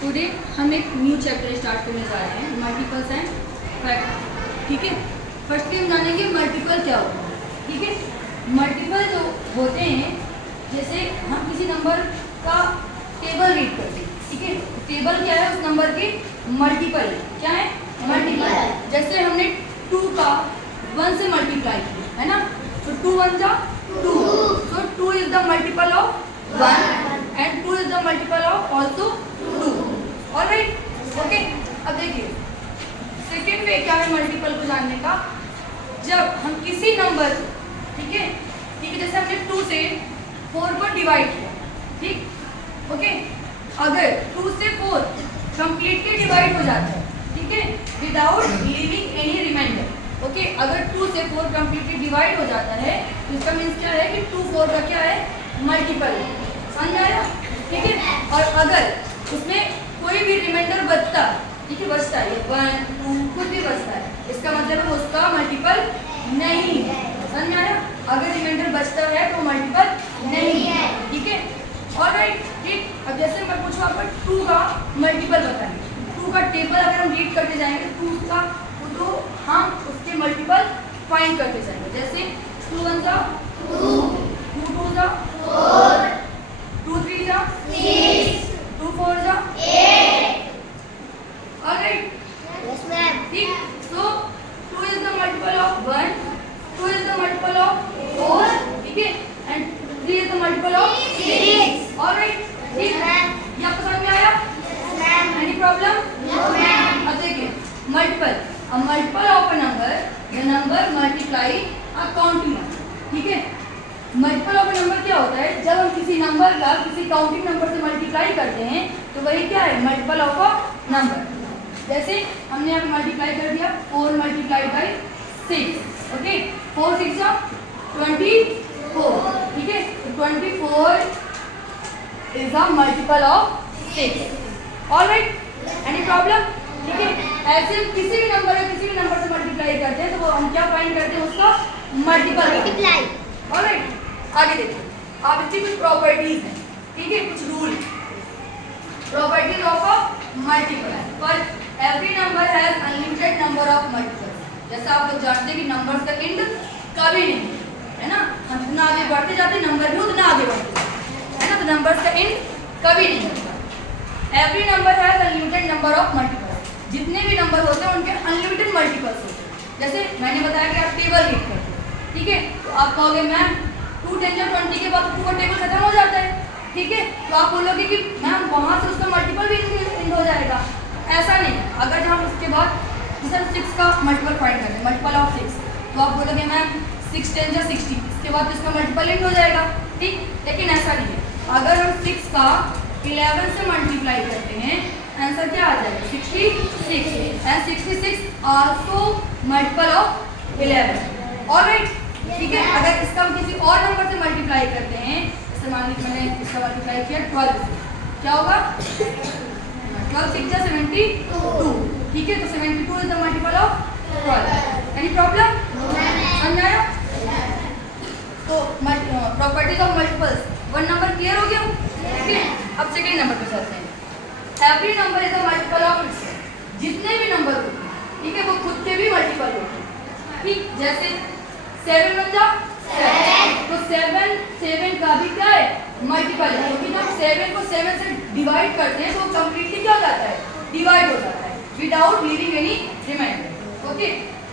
Today हम एक new chapter start करने जा रहे हैं, मल्टीपल्स एंड फैक्टर। ठीक है, फर्स्टली हम जानेंगे मल्टीपल क्या होता है। ठीक है, मल्टीपल जो होते हैं, जैसे हम किसी नंबर का टेबल रीड करते हैं। ठीक है, टेबल क्या है, उस नंबर के मल्टीपल क्या है, मल्टीपल। जैसे हमने 2 का 1 से मल्टीप्लाई किया है ना, तो 2 1 जा 2, so 2 is the multiple of 1 and 2 is the multiple of also 2. Alright, okay. अब देखिए सेकेंड वे क्या है मल्टीपल को जानने का, जब हम किसी नंबर, ठीक है, जैसे हमने 2 से 4 को डिवाइड किया, ठीक, ओके, अगर 2 से 4 कंप्लीटली डिवाइड हो जाता है, ठीक है, without leaving any reminder, okay, अगर 2 से 4 कंप्लीटली डिवाइड हो जाता है तो इसका मीन्स क्या है कि 2 4 का क्या है, मल्टीपल। समझ आया? ठीक है, और अगर उसमें कोई भी रिमाइंडर बचता, ठीक है, बचता है 1 2 कुछ भी बचता है, इसका मतलब है उसका मल्टीपल नहीं है। समझ में आया? अगर रिमाइंडर बचता है तो मल्टीपल नहीं है। ठीक है, ऑलराइट, ठीक। अब जैसे मैं पूछूं आपको 2 का मल्टीपल बताएंगे, 2 का टेबल अगर हम रीड करते जाएंगे 2 का, तो हम उसके मल्टीपल फाइंड करते जाएंगे। जैसे 2 1 जा 2, 2 2 जा 4, 2 3 जा 6, 2 4 जा 8। Alright, Yes, ma'am. ठीक। सो 2 is the multiple of 1, 2 is the multiple of 4, ठीक है, and 3 is the multiple of 6। Alright, ठीक। ये आपको समझ में आया? Yes, ma'am. Any problem? No, ma'am. अब देखिए multiple, a multiple of a number, the number multiply a counting number। ठीक है, मल्टीपल ऑफ a number क्या होता है, जब हम किसी नंबर का किसी काउंटिंग नंबर से मल्टीप्लाई करते हैं तो वही क्या है, मल्टीपल ऑफ अ नंबर। जैसे हमने यहाँ मल्टीप्लाई कर दिया 4 मल्टीप्लाई बाई 6, ओके, 4 6 जा 24, ठीक है, 24 is a multiple of 6। Alright, any problem? ठीक है, ऐसे हम किसी भी नंबर है किसी भी नंबर से मल्टीप्लाई करते हैं तो वो हम क्या फाइंड करते हैं, उसका मल्टीपल। Multiply. ऑलराइट, आगे देखिए, आप इसकी कुछ प्रॉपर्टीज हैं, ठीक है, कुछ rule, properties of a multiple. पर every number has unlimited number of multiples. जैसा आप लोग जानते हैं कि नंबर्स का एंड कभी नहीं है ना, हम जितना आगे बढ़ते जाते हैं नंबर भी उतना आगे बढ़ते जाते हैं, है ना, तो नंबर्स का एंड कभी नहीं होता। Every number has unlimited number of multiples. जितने भी नंबर होते हैं उनके अनलिमिटेड मल्टीपल्स होते हैं। जैसे मैंने बताया कि आप टेबल रीड करते हैं, ठीक है, तो आप कहोगे मैम 2 10 या 20 के बाद 2 का टेबल खत्म हो जाता है, ठीक है, तो आप बोलोगे कि मैम वहाँ से उसका मल्टीपल भी इंड हो जाएगा। ऐसा नहीं, अगर हम उसके बाद जैसे 6 का मल्टीपल फाइंड करते हैं, मल्टीपल ऑफ 6, तो आप बोलोगे मैम 6 10 या 60, इसके बाद इसका मल्टीपल इंड हो जाएगा, ठीक। लेकिन ऐसा नहीं है, अगर हम 6 का 11 से मल्टीप्लाई करते हैं आंसर क्या आ जाएगा, 66, and 66 also multiple of 11। Alright, ठीक है, अगर इसका हम किसी और नंबर से मल्टीप्लाई करते हैं, जैसे मान लीजिए मैंने इसका मल्टीप्लाई किया 12 से, क्या होगा, 12 6 जा 72, ठीक है, तो 72 is the multiple of 12। Any problem? समझ आया? तो properties of multiples, 1 number clear हो गया, ठीक है। अब सेकेंड नंबर पे चलते हैं। Every number is a multiple of itself. जितने भी नंबर होते हैं, ठीक है, वो खुद के भी मल्टीपल होते हैं, ठीक। जैसे 7 बन जा 7, तो 7 का भी क्या है, मल्टीपल है, क्योंकि जब 7 को 7 से डिवाइड करते हैं तो कंप्लीटली क्या हो जाता है, डिवाइड हो जाता है without leaving any reminder, okay,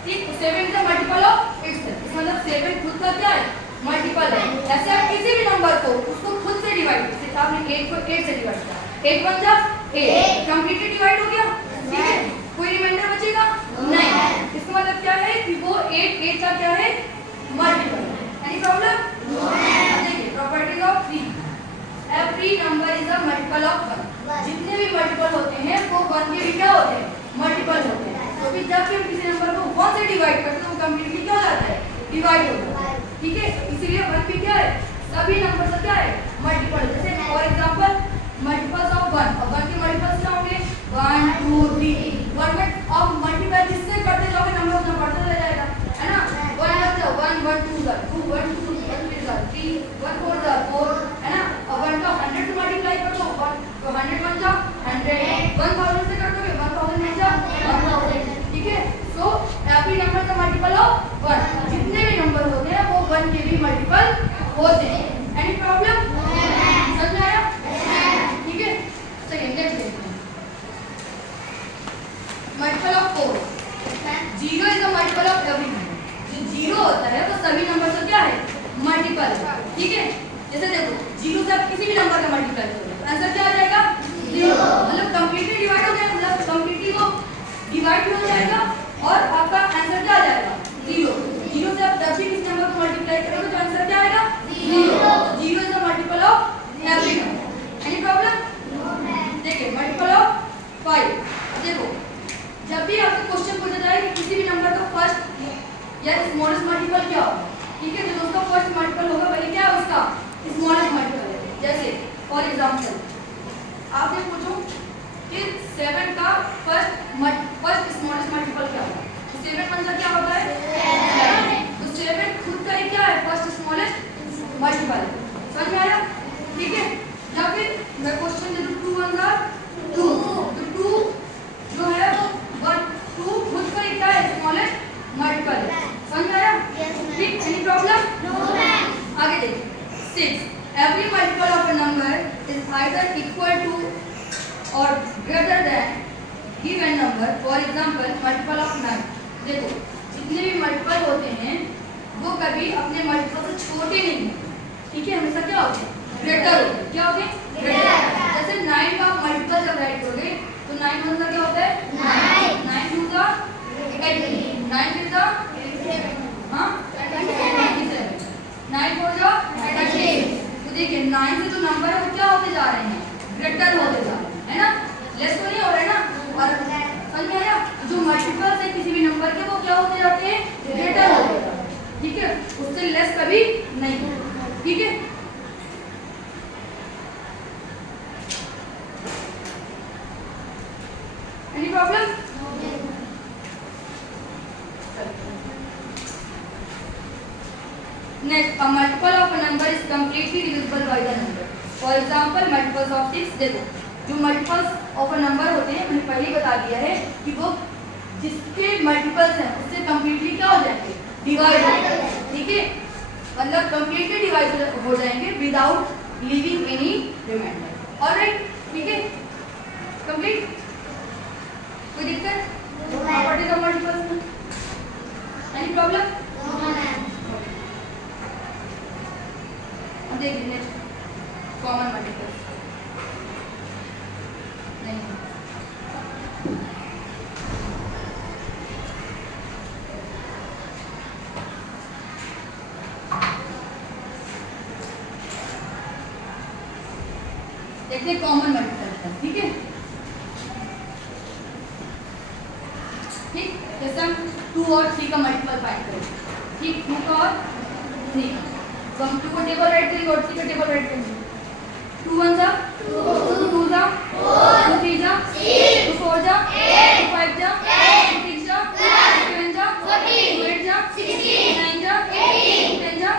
ठीक। तो 7 is the multiple of itself, मतलब 7 खुद का क्या है, मल्टीपल है। ऐसे आप किसी भी नंबर को उसको खुद से डिवाइड, जैसे आपने 8 को 8 से डिवाइड किया, 8 बन जा 8, कंप्लीटली डिवाइड हो गया, ठीक है, कोई रिमाइंडर बचेगा नहीं। इसका मतलब क्या है कि वो 8 का क्या है, मल्टीपल। Any problem? देखिए properties of 3, every number is a multiple of 1। जितने भी मल्टीपल होते हैं वो 1 के भी क्या होते हैं, मल्टीपल होते हैं, क्योंकि जब भी हम किसी नंबर को 1 से डिवाइड करते हैं तो वो कंप्लीटली क्या हो जाता है, डिवाइड हो जाता है, ठीक है। इसीलिए 1 भी क्या है, सभी नंबर से क्या है, मल्टीपल। जैसे फॉर एग्जांपल मल्टीपल्स ऑफ 1, और 1 के मल्टीपल्स क्या होंगे, 1 2 3, 1 में आप मल्टीप्लाई जिससे करते जाओगे नंबर उतना बढ़ता चला जाएगा, है ना, 1 1 1 1 2 2 1 2 1 3 3 1 4 4, है ना, और 1 का 100 100 1000 से कर दोगे 1000 नहीं जा 1000 ठीक है। सो एवरी नंबर का मल्टीपल ऑफ 1 जितने भी नंबर होते हैं वो 1 के भी मल्टीपल होते हैं। एनी प्रॉब्लम समझ में आया ठीक है। चलिए नेक्स्ट देखते हैं multiple of 4 0 is the multiple of every number. जो 0 होता है वो सभी नंबर से क्या है मल्टीपल है ठीक है। जैसे देखो 0 से आप किसी भी नंबर का मल्टीप्लाई करोगे आंसर क्या आ जाएगा 0 मतलब कंप्लीटली डिवाइड हो गया मतलब कंप्लीटली वो डिवाइड भी हो जाएगा और आपका आंसर क्या आ जाएगा 0 0 से आप जब भी किसी नंबर को मल्टीप्लाई करोगे तो आंसर क्या आएगा 0 0 is the multiple of every number. Any problem देखिए मल्टीपल ऑफ 5 देखो जब भी आपसे क्वेश्चन पूछा जाए कि किसी भी नंबर का फर्स्ट या स्मॉलेस्ट मल्टीपल क्या होगा ठीक है। जो उसका फर्स्ट मल्टीपल होगा वही क्या है उसका स्मॉलेस्ट मल्टीपल है। जैसे फॉर एग्जांपल आपसे पूछूं कि 7 का फर्स्ट स्मॉलेस्ट मल्टीपल क्या होगा तो 7 मंजा क्या होता है तो 7 खुद का ही क्या है फर्स्ट स्मॉलेस्ट मल्टीपल समझ में आया ठीक है। या फिर मैं क्वेश्चन दे दूं 2 मंजा 2 तो 2 जो है वो 2 खुद का ही क्या है स्मॉलेस्ट मल्टीपल है समझ में आया ठीक। एनी प्रॉब्लम नो मैम आगे देखिए 6 every multiple of a number is either equal to or greater than given number for example multiple of 9 देखो जितने भी मल्टीपल होते हैं वो कभी अपने मल्टीपल से छोटे नहीं हैं ठीक है हमेशा क्या होते हैं ग्रेटर होते हैं क्या होते हैं ग्रेटर। जैसे 9 का मल्टीपल जब राइट करोगे तो 9 मतलब क्या होता है 9 2 का 18 9 3 का हां 27 9 4 जा 38 तो देखिए 9 से जो नंबर है वो क्या होते जा रहे हैं ग्रेटर होते जा रहे हैं है ना लेस तो नहीं हो रहे ना। और समझ में आया जो मल्टीपल्स है किसी भी नंबर के वो क्या होते जाते हैं ग्रेटर होते जाते हैं ठीक है उससे लेस कभी नहीं ठीक है। Any problem Next, a multiple of a number is completely divisible by the number. For example, multiples of 6 देखो जो multiples of a number होते हैं मैंने पहले ही बता दिया है कि वो जिसके multiples हैं उससे completely क्या हो जाएंगे डिवाइड हो जाएंगे ठीक है मतलब completely डिवाइड हो जाएंगे without leaving any remainder। Alright ठीक है कंप्लीट कोई दिक्कत प्रॉपर्टीज ऑफ मल्टीपल्स में एनी प्रॉब्लम देखिए नेक्स्ट कॉमन मल्टीपल्स नहीं देखते कॉमन मल्टीपल ठीक है ठीक जैसे हम 2 और 3 का मल्टीपल फाइंड करें ठीक 2 का और 3 का तो हम 2 को टेबल राइट करेंगे और 3 का टेबल राइट करेंगे 2 1 जा 2 2 जा 2 3 जा 2 4 जा 2 5 जा 2 6 जा 2 7 जा 2 8 जा 9 जा 10 जा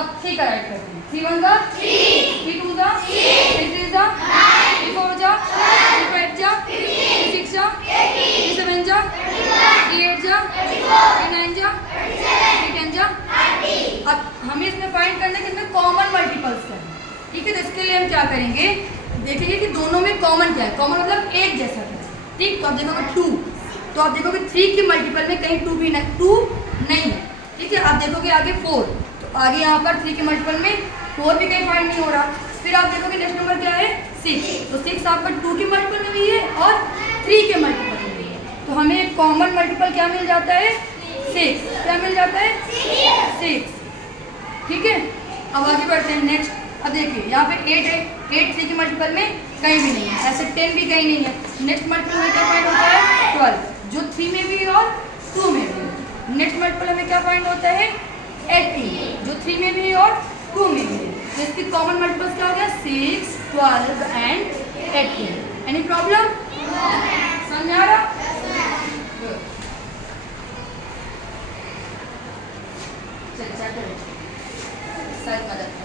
अब 3 का राइट करते हैं 3 1 जा 3 2 जा 3 3 जा 3 4 जा 3 5 जा 3 6 जा 3 7 जा 3 8 जा 3 9 जा 3 10 जा। अब हमें इसमें फाइंड करना है कि इसमें कॉमन मल्टीपल्स क्या है ठीक है। तो इसके लिए हम क्या करेंगे देखेंगे कि दोनों में कॉमन क्या है कॉमन मतलब एक जैसा क्या है ठीक। तो आप देखोगे 2 तो आप देखोगे 3 के मल्टीपल में कहीं 2 भी नहीं 2 नहीं है ठीक है। आप देखोगे आगे 4 तो आगे यहाँ पर 3 के मल्टीपल में 4 भी कहीं फाइंड नहीं हो रहा। फिर आप देखोगे नेक्स्ट नंबर क्या है 6 तो 6 आपका 2 के मल्टीपल में भी है और 3 के मल्टीपल में भी है तो हमें कॉमन मल्टीपल क्या मिल जाता है 6 क्या मिल जाता है 6 ठीक है। अब आगे बढ़ते हैं नेक्स्ट। अब देखिए यहाँ पे 8 है 8 3 के मल्टीपल में कहीं भी नहीं है ऐसे 10 भी कहीं नहीं है। नेक्स्ट मल्टीपल में क्या फाइंड होता है 12 जो 3 में भी है और 2 में भी है। नेक्स्ट मल्टीपल में क्या फाइंड होता है 18 जो 3 में भी है और 2 में भी है। तो इसकी कॉमन मल्टीपल्स क्या हो गया 6 12 एंड 18। एनी प्रॉब्लम समझ में आ रहा चल चल साइड मदद